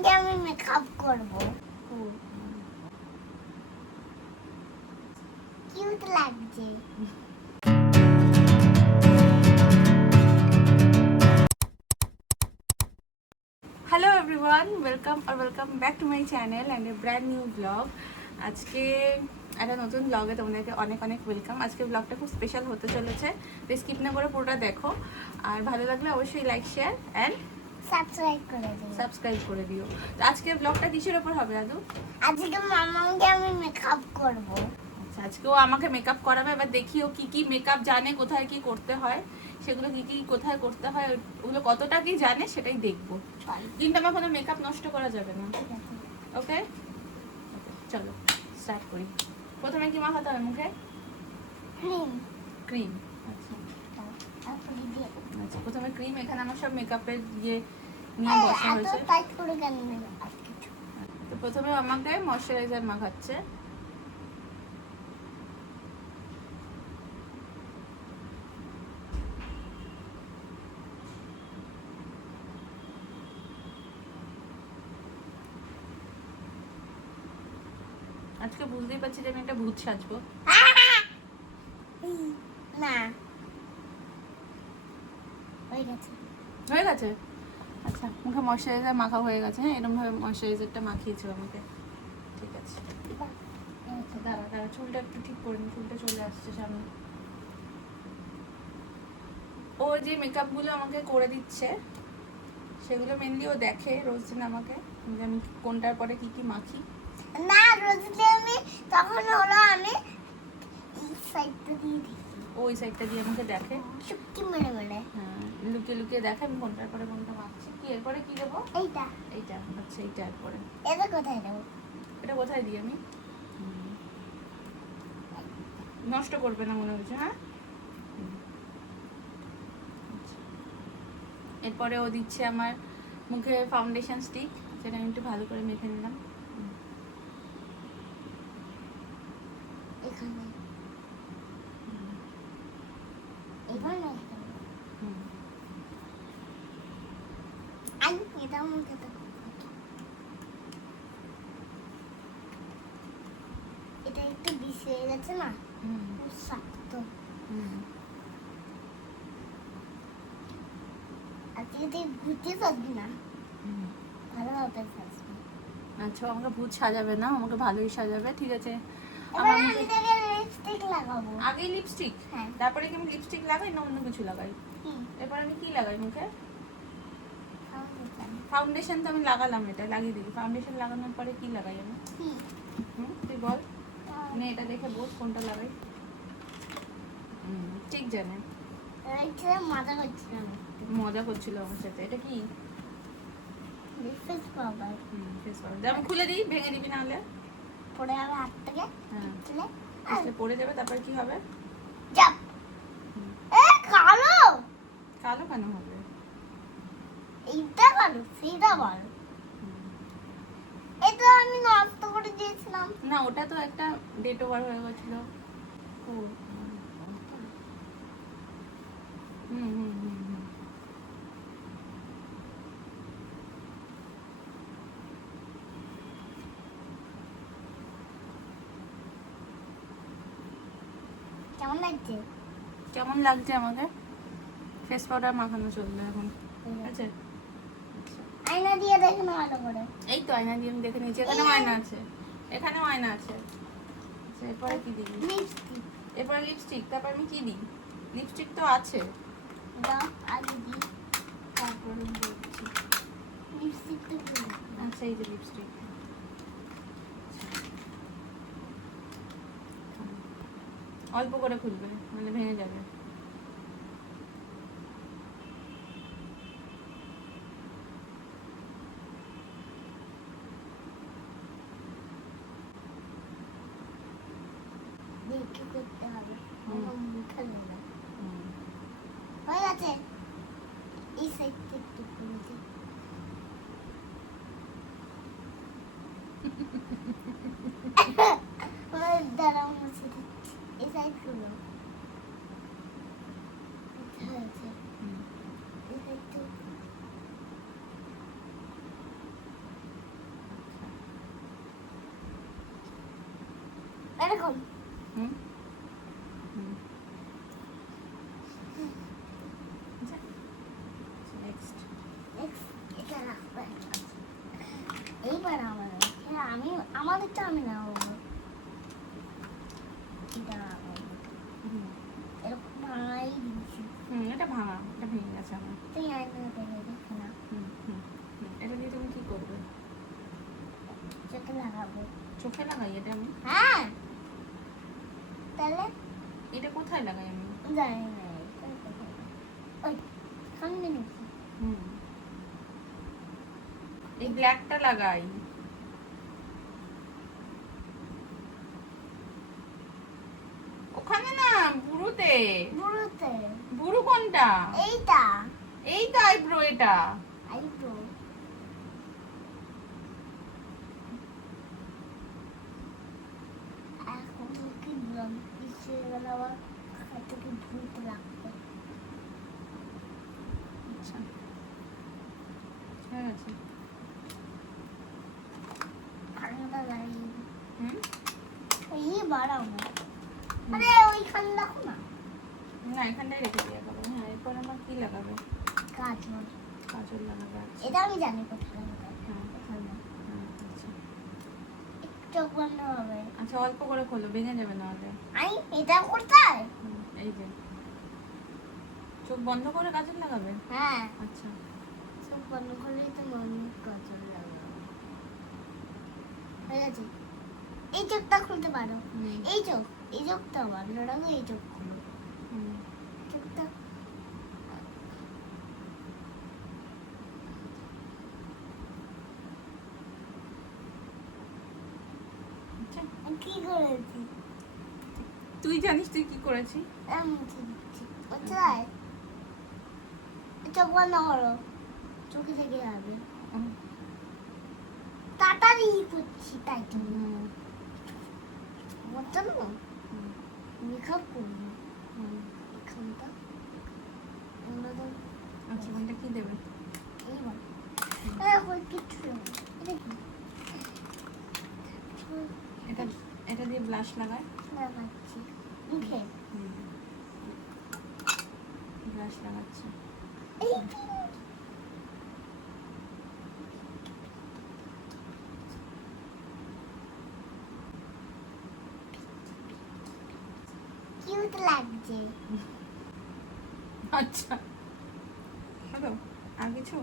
মামাকে আমি মেকআপ করব। কিউট লাগছে। Hello everyone, welcome back to my channel and a brand new blog. আজকে একটা নতুন ব্লগে তোমাদেরকে অনেক অনেক ওয়েলকাম। আজকে ব্লগটা খুব স্পেশাল হতে চলেছে, তো স্কিপ না করে পুরোটা দেখো। আর ভালো লাগলে অবশ্যই লাইক, শেয়ার অ্যান্ড সাবস্ক্রাইব করে দিও। তো আজকে ব্লগটা কিসের ওপর হবে দাদু? আজকে মামাকে আমি মেকআপ করব। আচ্ছা, আজকেও আমাকে মেকআপ করাবে। এবার দেখিও কি কি মেকআপ জানে, কোথায় কি করতে হয়, সেগুলো কি কি কোথায় করতে হয়, ওগুলো কতটা কি জানে সেটাই দেখবো। কিন্তু আমার কোনো মেকআপ নষ্ট করা যাবে না। ওকে, চলো স্টার্ট করি। প্রথমে কি মাখাতে হবে মুখে? ক্রিম। আচ্ছা, প্রথমে ক্রিম। এখানে আমার সব মেকআপের ইয়ে নিয়ে বসা হয়েছে। তো প্রথমে আমাকে ময়শ্চারাইজার মাখাচ্ছে। আজকে বুঝতেই পারছি যে আমি একটা ভূত সাজবো। না, হয়ে গেছে। আচ্ছা, মুখে ময়শ্চারাইজার মাখা হয়ে গেছে। হ্যাঁ, এরকম ভাবে ময়শ্চারাইজারটা মাখিয়েছো আমাকে। ঠিক আছে, দাঁড়া চুলটা একটু ঠিক করে নি, চুলটা চলে আসছে সামনে। ও যে মেকআপগুলো আমাকে করে দিচ্ছে সেগুলো মেনলি ও দেখে রোজ দিন আমাকে, যে আমি কোনটার পরে কি কি মাখি। না, রোজ আমি তখন হলো আমি এই সাইডটা দিয়ে দিই। ওই সাইডটা দিয়ে আমাকে দেখে, চুপটি মেরে মেরে। হ্যাঁ, লুকিয়ে লুকিয়ে দেখে আমি কোনটার পরে কোনটা মাখছি। কি এরপরে কি দেবো? এইটা। আচ্ছা, এইটা এরপরে। এটা কোথায় দেবো? এটা কোথায় দিই আমি? নষ্ট করবে না মনে হচ্ছে। হ্যাঁ, এরপরে ও দিচ্ছে আমার মুখে ফাউন্ডেশন স্টিক, যেটা আমি একটু ভালো করে মেখে নিলাম। এখানে এবার না এটা মুখে তো এটা একটু বেশি হয়ে গেছে না? শক্ত। আজকে তুই ঘুরতে পারবি না, ভালোভাবে সাজবি। আচ্ছা, আমাকে ভূত সাজাবে না, আমাকে ভালোই সাজাবে। ঠিক আছে, এবার আমি তোকে লিপস্টিক লাগাবো। আগে লিপস্টিক? হ্যাঁ। তারপরে কি আমি লিপস্টিক লাগাই না অন্য কিছু লাগাই? এরপর আমি কি লাগাই মুখে? ফাউন্ডেশন তো আমি লাগালাম, এটা লাগিয়ে দিই। ফাউন্ডেশন লাগানোর পরে কি লাগাই আমি? তুই বল, মানে এটা দেখে বোঝ কোনটা লাগাই। ঠিক জানে। মজা করছিল আমার সাথে। এটা কি? Face powder. Face powder. আমি খুলে দিই, ভেঙে দিবি না হলে? পড়ে যাবে হাত থেকে। হ্যাঁ, আসলে পড়ে যাবে। তারপর কি হবে? চাপ। কালো। কালো কেন হবে? এইটা কালো, সেটা কালো। এটা আমি নষ্ট করে দিয়েছিলাম। না, ওটা তো একটা ডেট ওভার হয়ে গেছিল। কেমন লাগছে? কেমন লাগছে আমাকে? ফেস পাউডার মাখানো চলবে এখন। ঠিক আছে, আয়না দিয়ে দেখো না ভালো করে। এই তো আয়না দিয়ে আমি দেখে নিয়েছি। এখানেও আয়না আছে, এখানেও আয়না আছে। আচ্ছা, এরপরে কি দিবি? লিপস্টিক। এরপরে লিপস্টিক। তারপর আমি কি দিই? লিপস্টিক তো আছে। দাও আগে দিই। তারপরে আমি বলছি। লিপস্টিকটা দিই। আচ্ছা, এই যে লিপস্টিক। অল্প করে খুলবে, মানে ভেঙে যাবে। দেখে করতে হবে। মুখে লাগবে। হয়ে গেছে। এই সাইডটা একটু করে দিই। দাঁড়াও, মুছে দিচ্ছি। এই সাইডগুলো হয়েছে। এই সাইডটা এরকম হুম হুম নেক্সট এটা রাখবে এইবার আমার আমি আমাদেরটা আমি না এটা এরকম ভাঙাই দিচ্ছি এটা ভাঙা, এটা ভেঙে গেছে আমার। তুই আইনা পেলে দেখি না এটা দিয়ে তুমি কি করবে? চোখে লাগাবো। চোখে লাগাই এটা আমি? হ্যাঁ তাহলে এটা কোথায় লাগাই আমি? জানি না ওই সামনে নাকি এই ব্ল্যাকটা লাগাই। ওখানে না, বুড়োতে। বুড়োতে বুড়ো কোনটা? এইটা এই তো আইব্রো, এটা আইব্রো। এখন কি বললাম পিছিয়ে গেল আবার হাতটাকে ধুতে লাগবে। আচ্ছা হয়ে গেছে। ঠান্ডা লাগে হুম এই বাড়াও না। আরে ওইখান দেখো না না, এখানটাই রেখে দিয়ে করো। হ্যাঁ, এরপর আমার কি লাগাবে? কাজল। কাজল লাগাবে। আচ্ছা এটা আমি জানি কোথায় লাগাবে। হ্যাঁ এখানে আচ্ছা চোখ বন্ধ হবে। আচ্ছা, অল্প করে খোলো, ভেঙে যাবে নাহলে। আই এটা কোথায়? এই যে চোখ বন্ধ করে কাজল লাগাবে। হ্যাঁ আচ্ছা চোখ বন্ধ করলেই তো মনে কাজল লাগাবে। হয়ে গেছে। এই চোখটা খুলতে পারো। এই চোখটা বন্ধ রাখো, এই চোখ খুলো। চোখটা আচ্ছা, কি করেছি? তুই জানিস তুই কি করেছিস? কোথায়? চোখ বন্ধ করো, চোখে থেকে যাবে। তাড়াতাড়ি করছি তাই জন্য। আমার জন্য মেকআপ করবো এখানটা। আচ্ছা, এটা কি দেবে? এইবার কিচ্ছু নেই। এটা কি? এটা এটা দিয়ে ব্লাশ লাগায়। লাগাচ্ছি মুখে। ব্লাশ লাগাচ্ছে। এই কিউট লাগছে। আচ্ছা হ্যালো, আর কিছু?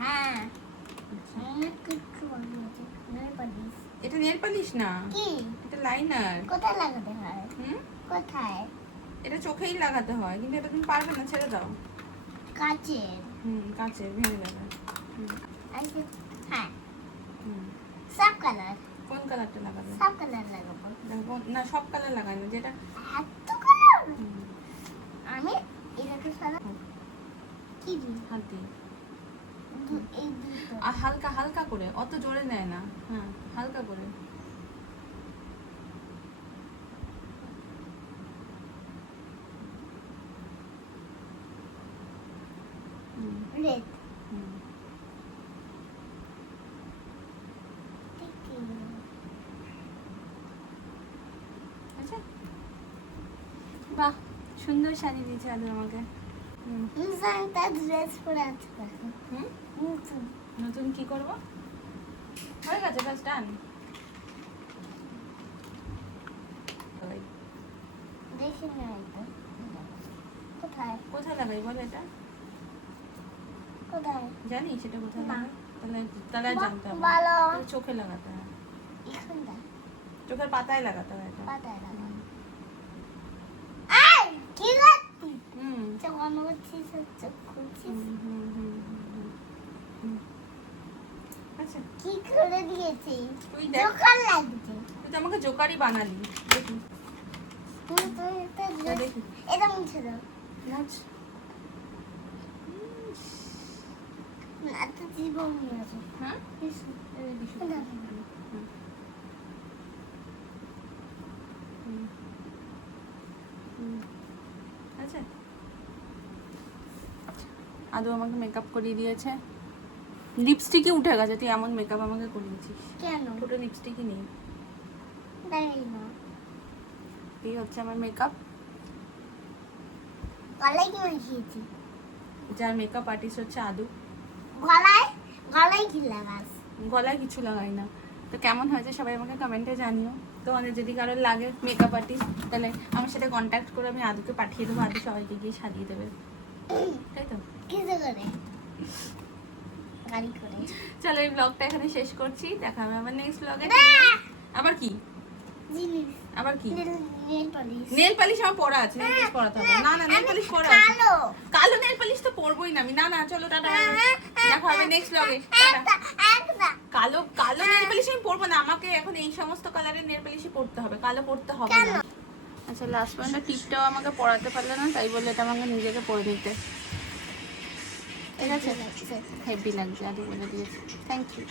হ্যাঁ আচ্ছা, অনেক কিছু বানিয়েছে। Nail polish. এটা নেল পালিশ না, কি? এটা লাইনার। কোথায় লাগাতে হয়? হুম কোথায়? এটা চোখেই লাগাতে হয়, কিন্তু এটা তুমি পারবে না, ছেড়ে দাও। কাচের। কাচের, ভেঙে যাবে। হ্যাঁ হুম সব কালার। কোন কালারটা লাগাবে? সব কালার লাগাবো। দেখো, না সব কালার লাগাই না, যেটা এত কালার? হুম, আমি এটাকে সারা কি দিই? হাত দিয়ে। এই দুটো। আর হালকা হালকা করে, অত জোরে নেয় না। হ্যাঁ, হালকা করে। রেড। হুম আচ্ছা, বাহ, সুন্দর সাজিয়ে দিয়েছে আদু আমাকে। তার ড্রেস পরে আছে। হুম নতুন। নতুন কি করবো? হয়ে গেছে, বাস ডান। দেখি না এটা। কোথায়? কোথায় লাগাই বল এটা? কোথায়? জানি সেটা কোথায় না। লাগাই? তাহলে তাহলে আর জানতে হবে। ভালো। তাহলে চোখে লাগাতে হয়, এখানটা চোখের পাতায় লাগাতে হয় এটা। পাতায় লাগানো। এই কি করছিস? হুম চোখ বন্ধ করছিস আর চোখ খুলছিস। আচ্ছা, কি করে দিয়েছিস? তুই দেখ, জোকার লাগছে। তুই তো আমাকে জোকারি বানালি। দেখি তুই তো এটা দেখি। এটা মুছে দাও। নাচ। না তো জীবন নিয়ে আসো। হ্যাঁ, এই দিশু। দাও। আচ্ছা, আদু আমাকে মেকআপ করিয়ে দিয়েছে। লিপস্টিকই উঠে গেছে, তুই এমন মেকআপ আমাকে করিয়েছিস। কেন? ঠোঁটে লিপস্টিকই নেই। দেয় না। এই হচ্ছে আমার মেকআপ। গলায় কি মাখিয়েছি? যার মেকআপ আর্টিস্ট হচ্ছে আদু। গলায় কি লাগাস? গলায় কিছু লাগাই না। তো কেমন হয়েছে সবাই আমাকে কমেন্টে জানিও। তোমাদের যদি কারোর লাগে মেকআপ আর্টিস্ট তাহলে আমার সাথে কন্ট্যাক্ট করে আমি আদুকে পাঠিয়ে দেবো, আদু সবাইকে গিয়ে সাজিয়ে দেবে, তাই তো? কিসে করে? গাড়ি করে। চলো এই ব্লগটা এখানে শেষ করছি, দেখা হবে আবার নেক্সট ব্লগে। আবার কি জিনিস আবার কি নেল পলিশ। নেল পালিশ আমার পরা আছে, নেল পালিশ পরাতে হবে না। না নেল পালিশ পরা আছে। কালো কালো নেল পালিশ তো পরবোই না আমি। না না চলো টাটা, দেখা হবে নেক্সট ব্লগে, টাটা। একটা কালো কালো নেল পালিশ আমি পরবো না, আমাকে এখন এই সমস্ত কালারের নেল পালিশই পরতে হবে, কালো পরতে হবে না। আচ্ছা লাস্ট পয়েন্টটা টিপটাও আমাকে পরাতে পারলে না, তাই বলে এটা আমাকে নিজেকে পরে নিতে, ঠিক আছে? হেভি লাগছে, আদু বলে দিয়েছে। Thank you.